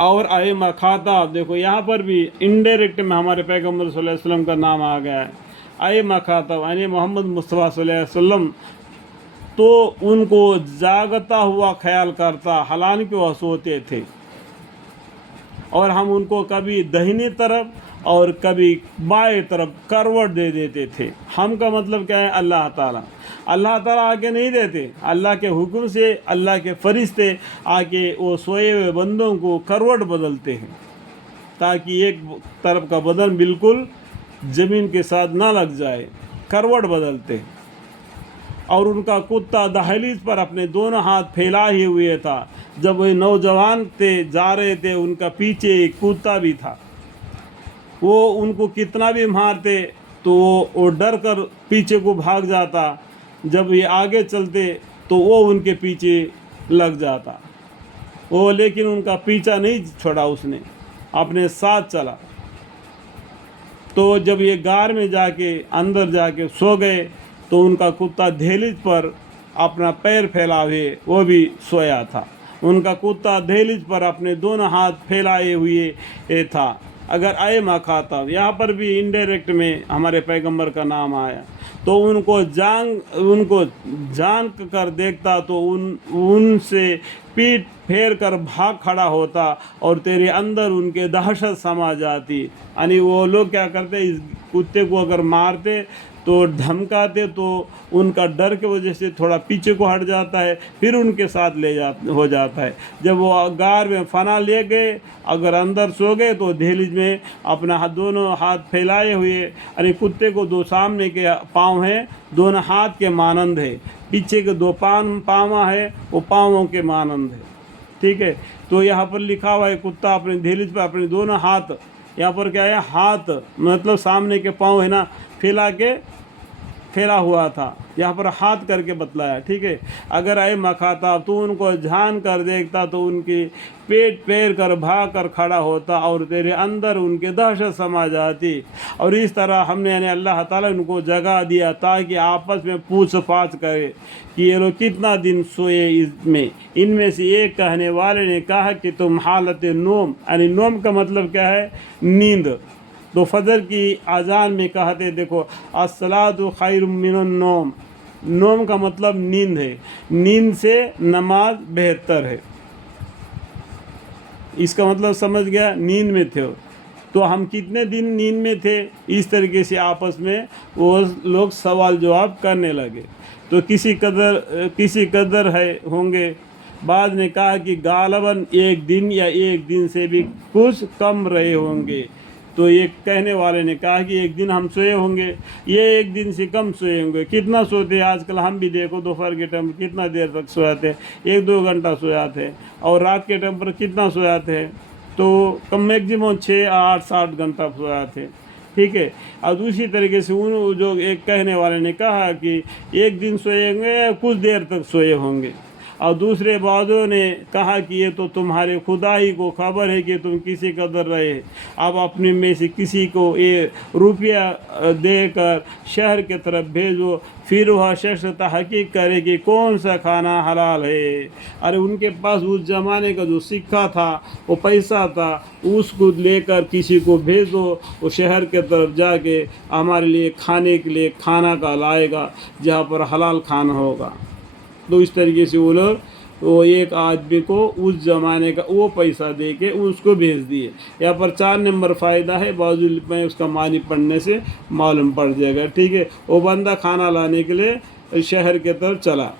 اور आए मखाताब, देखो यहाँ पर भी इनडायरेक्ट में हमारे पैगम्बर सल्लल्लाहु अलैहि वसल्लम का नाम आ गया है। आए मखाताब यानी मोहम्मद मुस्तफ़ा सल्लल्लाहु अलैहि वसल्लम, तो उनको जागता हुआ ख्याल करता, हालांकि वह सोते थे, और हम उनको कभी दाहिनी तरफ और कभी बाएं तरफ करवट दे देते थे। हम का मतलब क्या है? अल्लाह ताला, अल्लाह ताला आके नहीं देते, अल्लाह के हुक्म से अल्लाह के फरिश्ते आके वो सोए हुए बंदों को करवट बदलते हैं, ताकि एक तरफ का बदन बिल्कुल ज़मीन के साथ ना लग जाए, करवट बदलते हैं। और उनका कुत्ता दहलीज पर अपने दोनों हाथ फैलाए हुए था। जब वो नौजवान थे, जा रहे थे, उनका पीछे एक कुत्ता भी था। वो उनको कितना भी मारते तो वो डर कर पीछे को भाग जाता। जब ये आगे चलते तो वो उनके पीछे लग जाता, वो लेकिन उनका पीछा नहीं छोड़ा, उसने अपने साथ चला। तो जब ये गार में जाके अंदर जाके सो गए तो उनका कुत्ता दहलीज पर अपना पैर फैलाए वो भी सोया था। उनका कुत्ता दहलीज पर अपने दोनों हाथ फैलाए हुए था। अगर आए मखाताब, यहाँ पर भी इनडायरेक्ट में हमारे पैगंबर का नाम आया, तो उनको जान कर देखता तो उनसे पीठ फेर कर भाग खड़ा होता और तेरे अंदर उनके दहशत समा जाती। यानी वो लोग क्या करते, इस कुत्ते को अगर मारते तो धमकाते तो उनका डर के वजह से थोड़ा पीछे को हट जाता है, फिर उनके साथ हो जाता है। जब वो गार में फना ले गए, अगर अंदर सो गए तो दहलीज में अपना दोनों हाथ फैलाए हुए, अरे कुत्ते को दो सामने के पाँव हैं, दोनों हाथ के मानंद है, पीछे के दो पाँव है, वो पाँवों के मानंद है। ठीक है, तो यहाँ पर लिखा हुआ है कुत्ता अपने दहलीज पर अपने दोनों हाथ, यहाँ पर क्या है, हाथ मतलब सामने के पाँव है ना, फैला हुआ था, यहाँ पर हाथ करके बतलाया। ठीक है, अगर आए मखाताब, तो उनको जान कर देखता तो उनकी पेट पैर कर भाग कर खड़ा होता और तेरे अंदर उनके दहशत समा जाती। और इस तरह हमने यानी अल्लाह ताला उनको जगह दिया ताकि आपस में पूछ पाछ करे कि ये लोग कितना दिन सोए इसमें। इनमें से एक कहने वाले ने कहा कि तुम हालत नोम, यानी नोम का मतलब क्या है, नींद। तो फजर की अजान में कहते, देखो अस्सलातु खैरुम मिनन नोम, नोम का मतलब नींद है, नींद से नमाज बेहतर है। इसका मतलब समझ गया, नींद में थे। तो हम कितने दिन नींद में थे, इस तरीके से आपस में वो लोग सवाल जवाब करने लगे। तो किसी कदर है होंगे। बाद ने कहा कि गालबन एक दिन या एक दिन से भी कुछ कम रहे होंगे। तो ये कहने वाले ने कहा कि एक दिन हम सोए होंगे, ये एक दिन से कम सोए होंगे। कितना सोते हैं आजकल, हम भी देखो दोपहर के टाइम कितना देर तक सोयाते हैं, 1-2 घंटा सोयाते हैं, और रात के टाइम पर कितना सोयाते हैं, तो कम मैक्सिमम 6-8-7 घंटा सोयाते हैं। ठीक है, और दूसरी तरीके से उन जो एक कहने वाले ने कहा कि एक दिन सोए होंगे या कुछ देर तक सोए होंगे। और दूसरे बाजों ने कहा कि ये तो तुम्हारे खुदा ही को खबर है कि तुम किसी कदर रहे। अब अपने में से किसी को ये रुपया देकर शहर की तरफ भेजो, फिर वह शख्स तहकीक करे कि कौन सा खाना हलाल है। अरे उनके पास उस ज़माने का जो सिक्का था, वो पैसा था, उसको लेकर किसी को भेजो, वो शहर के तरफ जाके हमारे लिए खाने के लिए खाना का लाएगा जहाँ पर हलाल खाना होगा। तो इस तरीके से वो लोग वो एक आदमी को उस ज़माने का वो पैसा दे के उसको भेज दिए। यहाँ पर 4 नंबर फ़ायदा है, बाजू में उसका मानी पढ़ने से मालूम पड़ जाएगा। ठीक है, वो बंदा खाना लाने के लिए शहर के तरफ चला।